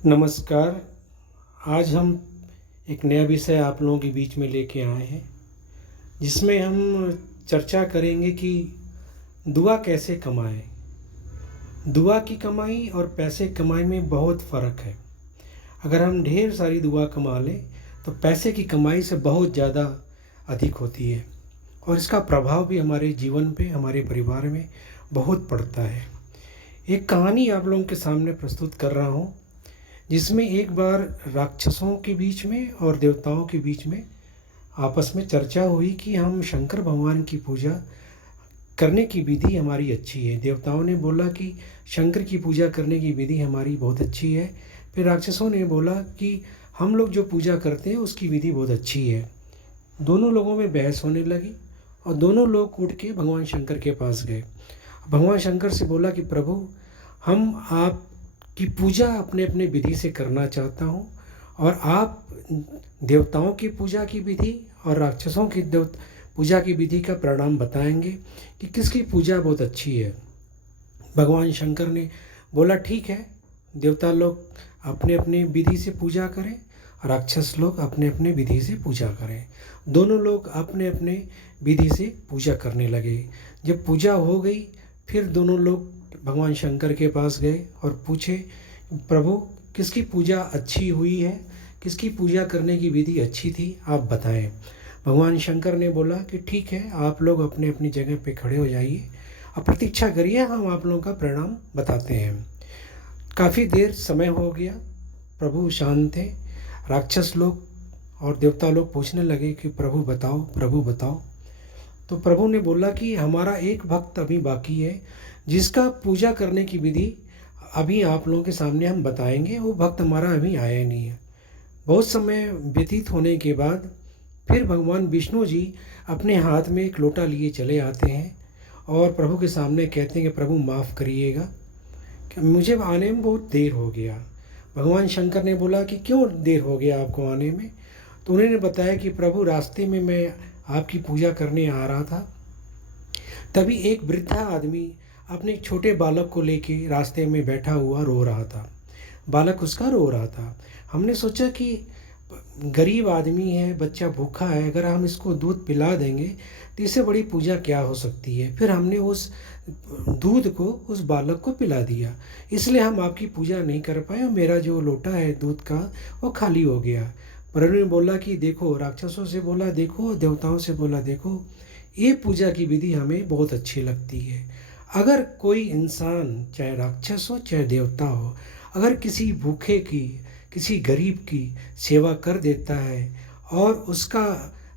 नमस्कार। आज हम एक नया विषय आप लोगों के बीच में लेके आए हैं, जिसमें हम चर्चा करेंगे कि दुआ कैसे कमाएं। दुआ की कमाई और पैसे कमाई में बहुत फ़र्क है। अगर हम ढेर सारी दुआ कमा लें तो पैसे की कमाई से बहुत ज़्यादा अधिक होती है और इसका प्रभाव भी हमारे जीवन पे, हमारे परिवार में बहुत पड़ता है। एक कहानी आप लोगों के सामने प्रस्तुत कर रहा हूँ, जिसमें एक बार राक्षसों के बीच में और देवताओं के बीच में आपस में चर्चा हुई कि हम शंकर भगवान की पूजा करने की विधि हमारी अच्छी है। देवताओं ने बोला कि शंकर की पूजा करने की विधि हमारी बहुत अच्छी है। फिर राक्षसों ने बोला कि हम लोग जो पूजा करते हैं उसकी विधि बहुत अच्छी है। दोनों लोगों में बहस होने लगी और दोनों लोग उठ के भगवान शंकर के पास गए। भगवान शंकर से बोला कि प्रभु, हम आप की पूजा अपने अपने विधि से करना चाहता हूँ और आप देवताओं की पूजा की विधि और राक्षसों की पूजा की विधि का परिणाम बताएंगे कि किसकी पूजा बहुत अच्छी है। भगवान शंकर ने बोला ठीक है, देवता लोग अपने अपने विधि से पूजा करें, राक्षस लोग अपने अपने विधि से पूजा करें। दोनों लोग अपने अपने विधि से पूजा करने लगे। जब पूजा हो गई, फिर दोनों लोग भगवान शंकर के पास गए और पूछे, प्रभु किसकी पूजा अच्छी हुई है, किसकी पूजा करने की विधि अच्छी थी, आप बताएं। भगवान शंकर ने बोला कि ठीक है, आप लोग अपने अपनी जगह पे खड़े हो जाइए, अब प्रतीक्षा करिए, हम आप लोगों का परिणाम बताते हैं। काफ़ी देर समय हो गया, प्रभु शांत थे। राक्षस लोग और देवता लोग पूछने लगे कि प्रभु बताओ, प्रभु बताओ। तो प्रभु ने बोला कि हमारा एक भक्त अभी बाकी है, जिसका पूजा करने की विधि अभी आप लोगों के सामने हम बताएंगे। वो भक्त हमारा अभी आया नहीं है। बहुत समय व्यतीत होने के बाद फिर भगवान विष्णु जी अपने हाथ में एक लोटा लिए चले आते हैं और प्रभु के सामने कहते हैं कि प्रभु माफ़ करिएगा कि मुझे आने में बहुत देर हो गया। भगवान शंकर ने बोला कि क्यों देर हो गया आपको आने में? तो उन्होंने बताया कि प्रभु, रास्ते में मैं आपकी पूजा करने आ रहा था, तभी एक वृद्धा आदमी अपने एक छोटे बालक को लेके रास्ते में बैठा हुआ रो रहा था। बालक उसका रो रहा था। हमने सोचा कि गरीब आदमी है, बच्चा भूखा है, अगर हम इसको दूध पिला देंगे तो इससे बड़ी पूजा क्या हो सकती है। फिर हमने उस दूध को उस बालक को पिला दिया, इसलिए हम आपकी पूजा नहीं कर पाए और मेरा जो लोटा है दूध का वो खाली हो गया। प्रभु ने बोला कि देखो, राक्षसों से बोला देखो, देवताओं से बोला देखो, ये पूजा की विधि हमें बहुत अच्छी लगती है। अगर कोई इंसान, चाहे राक्षस हो चाहे देवता हो, अगर किसी भूखे की, किसी गरीब की सेवा कर देता है और उसका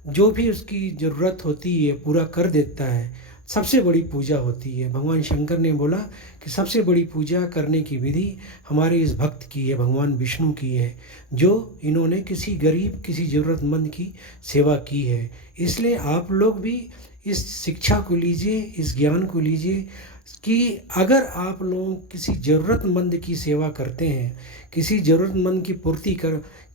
जो भी उसकी ज़रूरत होती है पूरा कर देता है, सबसे बड़ी पूजा होती है। भगवान शंकर ने बोला कि सबसे बड़ी पूजा करने की विधि हमारे इस भक्त की है, भगवान विष्णु की है, जो इन्होंने किसी गरीब, किसी ज़रूरतमंद की सेवा की है। इसलिए आप लोग भी इस शिक्षा को लीजिए, इस ज्ञान को लीजिए कि अगर आप लोग किसी ज़रूरतमंद की सेवा करते हैं, किसी ज़रूरतमंद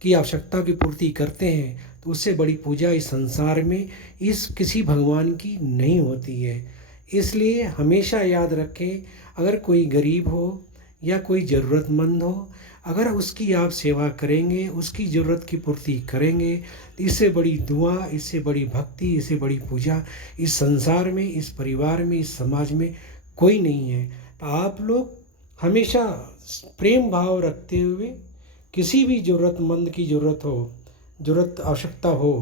की आवश्यकता की पूर्ति करते हैं, तो उससे बड़ी पूजा इस संसार में इस किसी भगवान की नहीं होती है। इसलिए हमेशा याद रखें, अगर कोई गरीब हो या कोई ज़रूरतमंद हो, अगर उसकी आप सेवा करेंगे, उसकी ज़रूरत की पूर्ति करेंगे, तो इससे बड़ी दुआ, इससे बड़ी भक्ति, इससे बड़ी पूजा इस संसार में, इस परिवार में, इस समाज में कोई नहीं है। तो आप लोग हमेशा प्रेम भाव रखते हुए किसी भी ज़रूरतमंद की आवश्यकता हो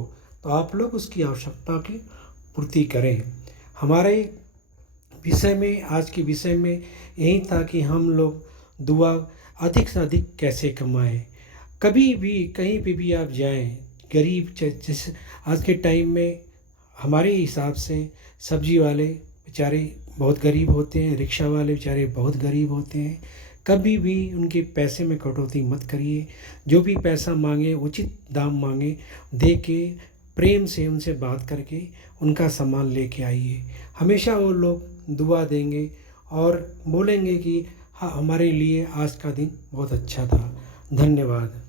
तो आप लोग उसकी आवश्यकता की पूर्ति करें। हमारे विषय में, आज के विषय में यही था कि हम लोग दुआ अधिक से अधिक कैसे कमाएं। कभी भी कहीं पे भी आप जाएं, गरीब, जिस आज के टाइम में हमारे हिसाब से सब्जी वाले बेचारे बहुत गरीब होते हैं, रिक्शा वाले बेचारे बहुत गरीब होते हैं। कभी भी उनके पैसे में कटौती मत करिए। जो भी पैसा मांगे उचित दाम मांगे, दे के प्रेम से उनसे बात करके उनका सामान लेके आइए। हमेशा वो लोग दुआ देंगे और बोलेंगे कि हाँ, हमारे लिए आज का दिन बहुत अच्छा था। धन्यवाद।